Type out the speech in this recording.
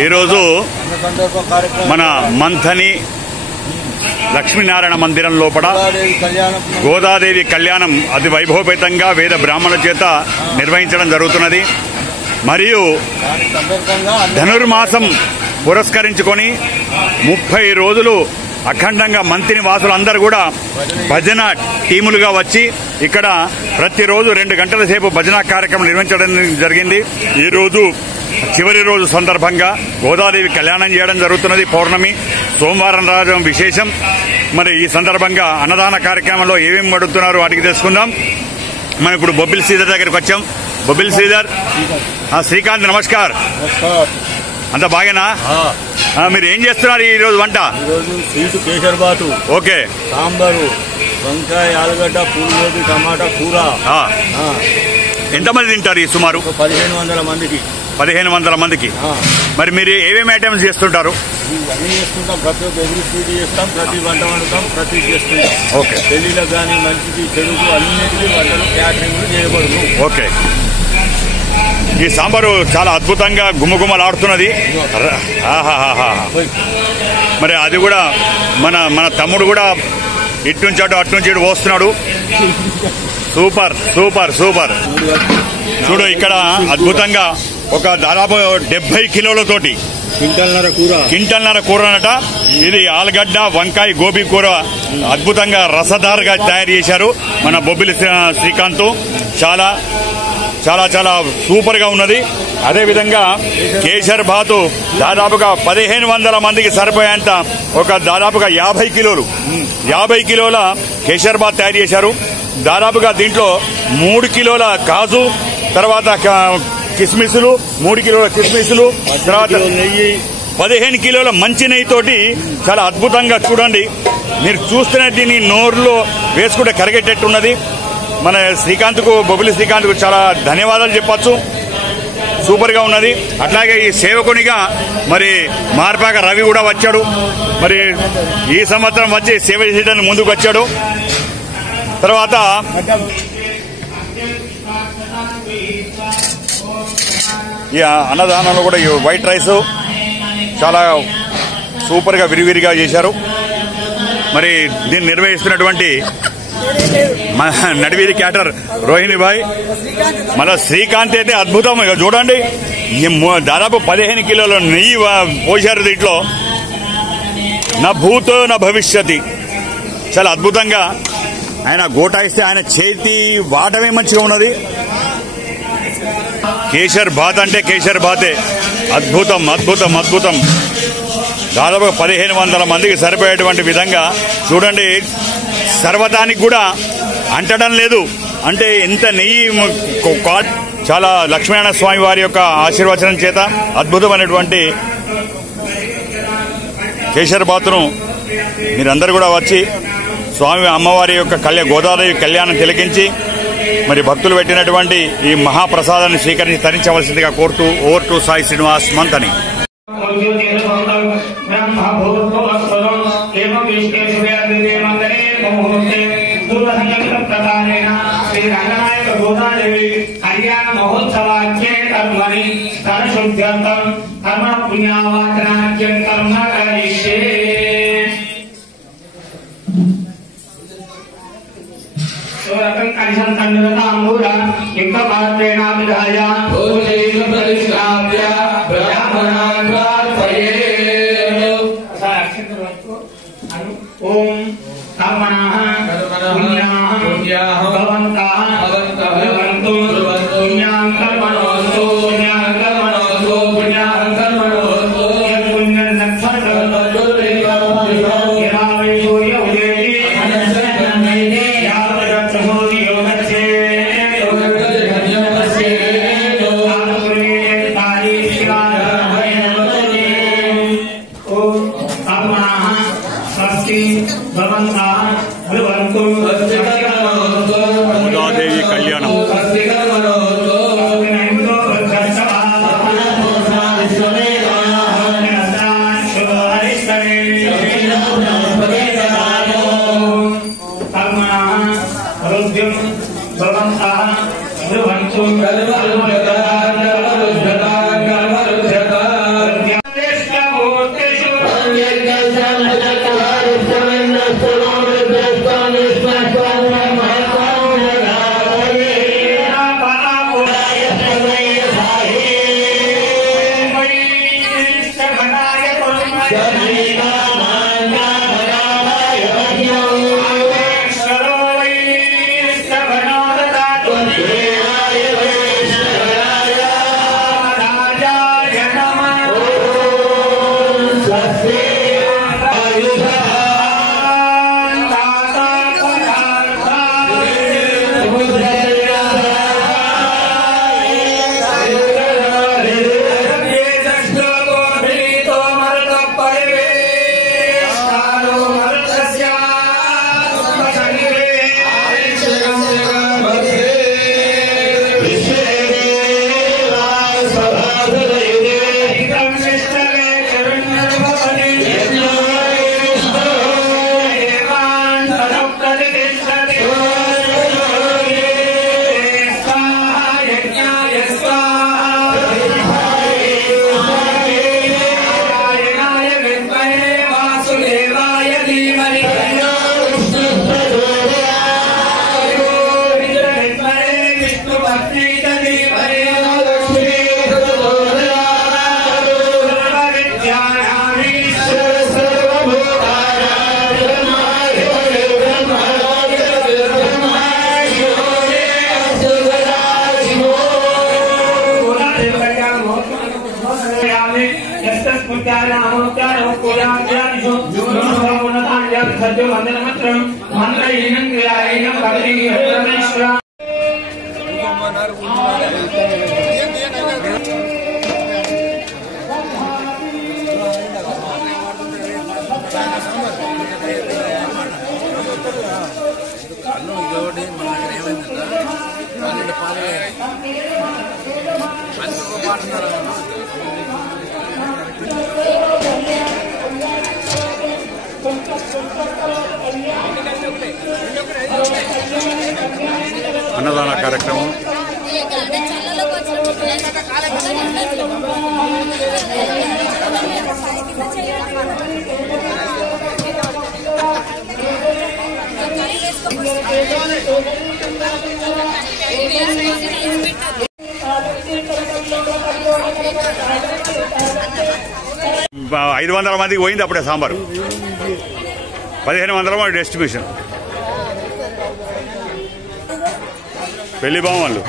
ఈరోజు మన మంథని లక్ష్మీనారాయణ మందిరం లోపల గోదాదేవి కళ్యాణం అతి వైభవపేతంగా వేద బ్రాహ్మణుల చేత నిర్వహించడం జరుగుతున్నది. మరియు ధనుర్మాసం పురస్కరించుకొని 30 రోజులు అఖండంగా మంత్రి వాసులందరూ కూడా భజన టీములుగా వచ్చి ఇక్కడ ప్రతిరోజు 2 గంటల సేపు భజన కార్యక్రమం నిర్వహించడం జరిగింది. ఈ రోజు చివరి రోజు సందర్భంగా గోదాదేవి కళ్యాణం చేయడం జరుగుతున్నది. పౌర్ణమి సోమవారం రావడం విశేషం. మరి ఈ సందర్భంగా అన్నదాన కార్యక్రమంలో ఏమేమి అడుగుతున్నారో వాటికి తెలుసుకుందాం. మనం ఇప్పుడు బొబ్బిలి శ్రీధర్ దగ్గరికి వచ్చాం. బొబ్బిలి శ్రీధర్, శ్రీకాంత్ నమస్కార్. అంత బాగేనా? మీరు ఏం చేస్తున్నారు ఈ రోజు వంట? స్వీట్ కేసర్ బాతు, ఓకే, సాంబారు, వంకాయ, ఆలుగడ్డ, పూలగోబి, టమాటా కూర. ఎంతమంది తింటారు ఈ సుమారు? 1500 మందికి. 1500 మందికి. మరి మీరు ఏమేమి ఐటమ్స్ చేస్తుంటారు? అన్ని చేస్తుంటాం. ప్రతి ఒక్క ఎవ్రీ స్వీట్ చేస్తాం, ప్రతి వంట వండుతాం, ప్రతి చేస్తుంటాం. ఓకే. పెళ్లిలకు కానీ మంచికి చెడుకు అన్నిటికీ వంటలు క్యాటరింగ్ చేయబడును. ఓకే. ఈ సాంబారు చాలా అద్భుతంగా గుమ్మగుమ్మలాడుతున్నది. మరి అది కూడా మన తమ్ముడు కూడా ఇటు నుంచి అటు అటు నుంచి ఇటు పోస్తున్నాడు. Super super super. చూడు ఇక్కడ అద్భుతంగా ఒక దాదాపు 70 కిలోలతోటి కింటల్నర కూర అనట. ఇది ఆలుగడ్డ, వంకాయ, గోబీ కూర అద్భుతంగా రసదారుగా తయారు చేశారు మన బొబ్బిలి శ్రీకాంత్. చాలా చాలా చాలా సూపర్ గా ఉన్నది. అదేవిధంగా కేసర్ బాతు దాదాపుగా 1500 మందికి సరిపోయేంత ఒక దాదాపుగా 50 కిలోల కేసర్ బాత్ తయారు చేశారు. దాదాపుగా దీంట్లో 3 కిలోల కాజు, తర్వాత కిస్మిస్లు, 3 కిలోల కిస్మిస్లు, తర్వాత 15 కిలోల మంచి నెయ్యితోటి చాలా అద్భుతంగా చూడండి. మీరు చూస్తున్న దీన్ని నోరులో వేసుకుంటే కరిగేటట్టున్నది. మన శ్రీకాంత్కు, బొబ్బిలి శ్రీకాంత్కు చాలా ధన్యవాదాలు చెప్పచ్చు. సూపర్ గా ఉన్నది. అట్లాగే ఈ సేవకునిగా మరి మార్పాక రవి కూడా వచ్చాడు. మరి ఈ సంవత్సరం వచ్చి సేవ చేయడానికి ముందుకు వచ్చాడు. తర్వాత ఈ అన్నదానంలో కూడా ఈ వైట్ రైస్ చాలా సూపర్ గా విరివిరిగా చేశారు. మరి దీన్ని నిర్వహిస్తున్నటువంటి నడివీధి క్యాటర్ రోహిణి భాయ్, మళ్ళా శ్రీకాంత్ అయితే అద్భుతం. ఇక చూడండి, దాదాపు 15 కిలోల నెయ్యి పోశారు దీంట్లో. నా భూతో నా భవిష్యతి. చాలా అద్భుతంగా ఆయన గోటాయిస్తే ఆయన చేతి వాటమే మంచిగా ఉన్నది. కేసర్ బాత్ అంటే కేసర్ బాతే. అద్భుతం అద్భుతం అద్భుతం. దాదాపు 1500 మందికి సరిపోయేటువంటి విధంగా చూడండి. సర్వతానికి కూడా అంటడం లేదు. అంటే ఎంత నెయ్యి. చాలా లక్ష్మీనారాయణ స్వామి వారి యొక్క ఆశీర్వచనం చేత అద్భుతమైనటువంటి కేసర్ బాతును మీరందరూ కూడా వచ్చి స్వామి అమ్మవారి యొక్క గోదాదేవి కళ్యాణం తిలకించి మరి భక్తులు పెట్టినటువంటి ఈ మహాప్రసాదాన్ని స్వీకరించి తరించవలసిందిగా కోరుతూ ఓవర్ టు సాయి శ్రీనివాస్ మంతని. కళ్యాణ మహోత్సవాఖ్యే కర్మణి స్థలశుద్ధ్యర్థం కర్మ పుణ్యావాచనాఖ్యం కర్మ కరిష్యే. కలిసం తండ్రితాంబూల యుక్త పాత్రేణాభిధాయ ఓం కర్మణః పుణ్యాః భవంతాః భవంతు పుణ్యాః కర్మణోస్తు పుణ్యాః కర్మణోస్తు పుణ్యాః కర్మణోస్తు పుణ్యం నక్షత్రతో యరావై సూర్య ఉదేతి అనసనమైతే యావత సూర్యో నచ్చే యోగతే ధన్యవసే ఆనురే తారి శివాయ అన్నదాన కార్యక్రమం ఐదు 500 మందికి పోయింది అప్పుడే సాంబారు 1500 ఎస్టిమేషన్ పెళ్లి బాగుంది